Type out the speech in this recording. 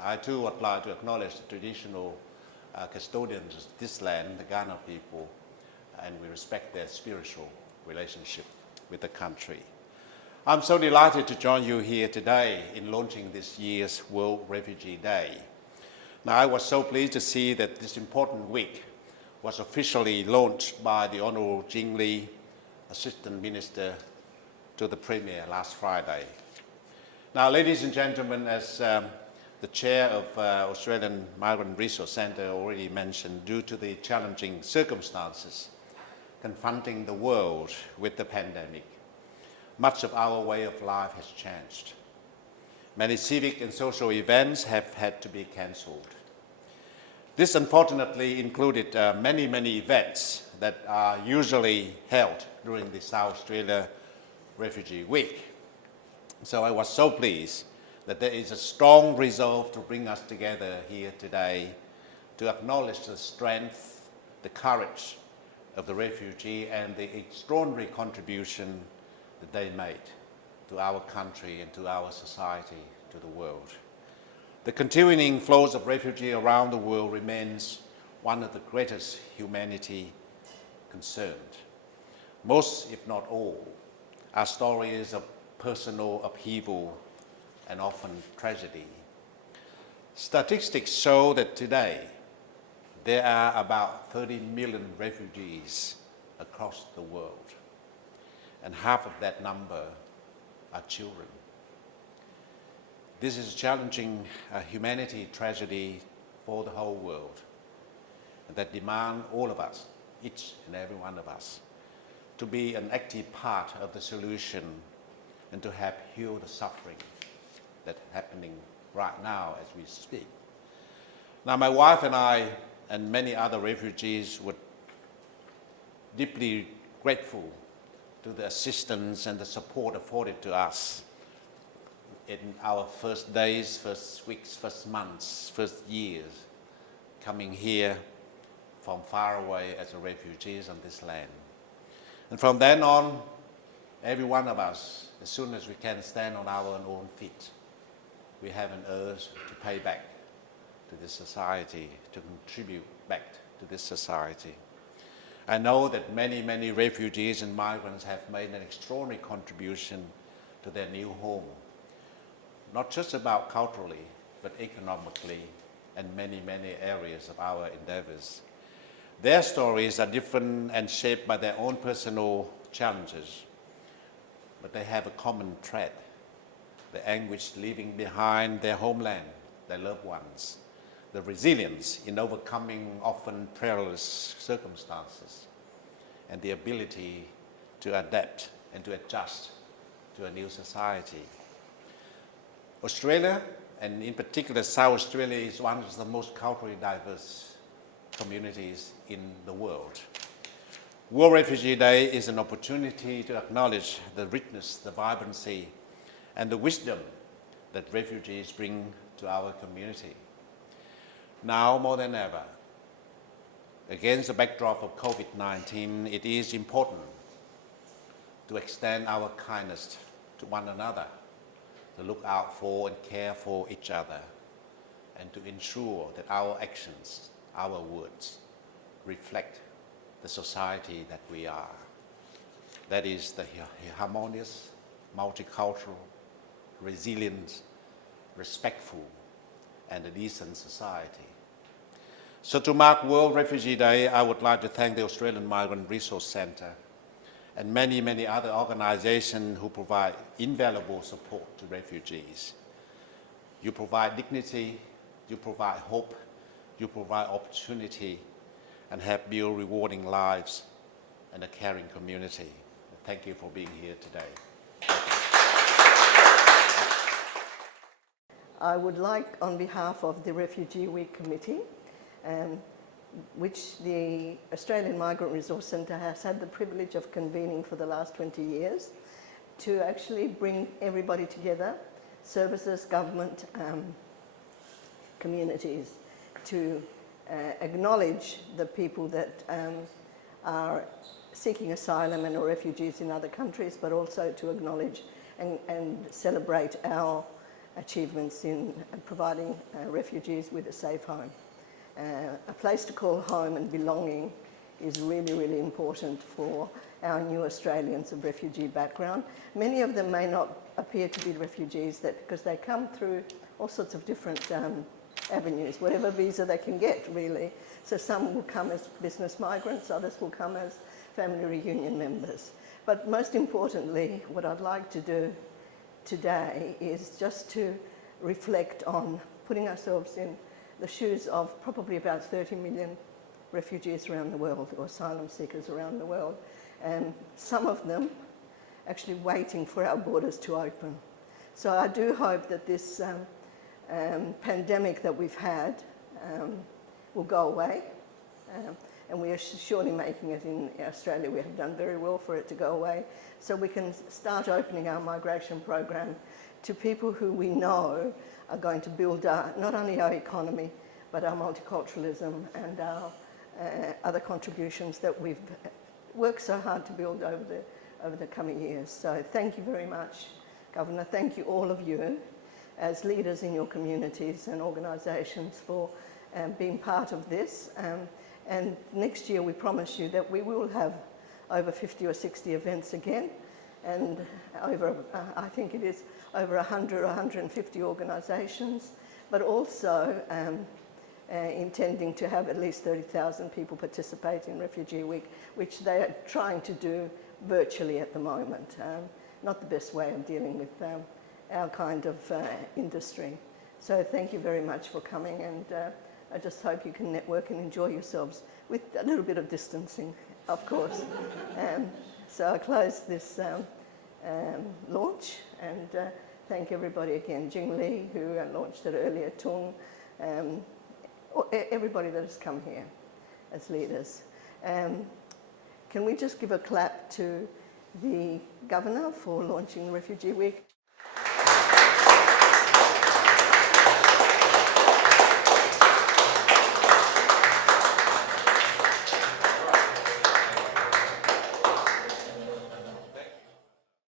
I too would like to acknowledge the traditional custodians of this land, the Ghana people, and we respect their spiritual relationship with the country. I'm so delighted to join you here today in launching this year's World Refugee Day. Now, I was so pleased to see that this important week was officially launched by the Honourable Jing Lee, Assistant Minister to the Premier last Friday. Now, ladies and gentlemen, as the chair of Australian Migrant Resource Centre already mentioned, due to the challenging circumstances confronting the world with the pandemic, much of our way of life has changed. Many civic and social events have had to be cancelled. This unfortunately included many events that are usually held during the South Australia Refugee Week. So I was so pleased that there is a strong resolve to bring us together here today to acknowledge the strength, the courage of the refugee and the extraordinary contribution that they made to our country and to our society, to the world. The continuing flows of refugees around the world remains one of the greatest humanity concerned. Most, if not all, are stories of personal upheaval and often tragedy. Statistics show that today there are about 30 million refugees across the world, and half of that number are children. This is a challenging humanity tragedy for the whole world that demands all of us, each and every one of us, to be an active part of the solution and to help heal the suffering that's happening right now as we speak. Now, my wife and I and many other refugees were deeply grateful to the assistance and the support afforded to us in our first days, first weeks, first months, first years, coming here from far away as refugees on this land. And from then on, every one of us, as soon as we can stand on our own feet, we have an urge to pay back to this society, to contribute back to this society. I know that many refugees and migrants have made an extraordinary contribution to their new home, not just about culturally, but economically, and many areas of our endeavors. Their stories are different and shaped by their own personal challenges, but they have a common thread: the anguish leaving behind their homeland, their loved ones, the resilience in overcoming often perilous circumstances, and the ability to adapt and to adjust to a new society. Australia, and in particular South Australia, is one of the most culturally diverse communities in the world. World Refugee Day is an opportunity to acknowledge the richness, the vibrancy, and the wisdom that refugees bring to our community. Now more than ever, against the backdrop of COVID-19, it is important to extend our kindness to one another, to look out for and care for each other, and to ensure that our actions, our words, reflect the society that we are. That is the harmonious, multicultural, resilient, respectful, and a decent society. So to mark World Refugee Day, I would like to thank the Australian Migrant Resource Centre and many other organisations who provide invaluable support to refugees. You provide dignity, you provide hope, you provide opportunity, and help build rewarding lives and a caring community. Thank you for being here today. I would like, on behalf of the Refugee Week Committee, which the Australian Migrant Resource Centre has had the privilege of convening for the last 20 years, to actually bring everybody together, services, government, communities, to acknowledge the people that are seeking asylum and are refugees in other countries, but also to acknowledge and celebrate our achievements in providing refugees with a safe home. A place to call home and belonging is really, really important for our new Australians of refugee background. Many of them may not appear to be refugees because they come through all sorts of different avenues, whatever visa they can get, really. So some will come as business migrants, others will come as family reunion members. But most importantly, what I'd like to do today is just to reflect on putting ourselves in the shoes of probably about 30 million refugees around the world, or asylum seekers around the world, and some of them actually waiting for our borders to open. So I do hope that this pandemic that we've had will go away, and we are surely making it in Australia. We have done very well for it to go away, so we can start opening our migration program to people who we know are going to build not only our economy, but our multiculturalism and our other contributions that we've worked so hard to build over the coming years. So thank you very much, Governor. Thank you, all of you, as leaders in your communities and organisations, for being part of this. And next year we promise you that we will have over 50 or 60 events again, and over, I think it is over 100 or 150 organisations, but also intending to have at least 30,000 people participate in Refugee Week, which they are trying to do virtually at the moment. Not the best way of dealing with our kind of industry. So thank you very much for coming, and I just hope you can network and enjoy yourselves with a little bit of distancing, of course. So I close this launch, and thank everybody again. Jing Li, who launched it earlier, Tung, everybody that has come here as leaders. Can we just give a clap to the Governor for launching Refugee Week?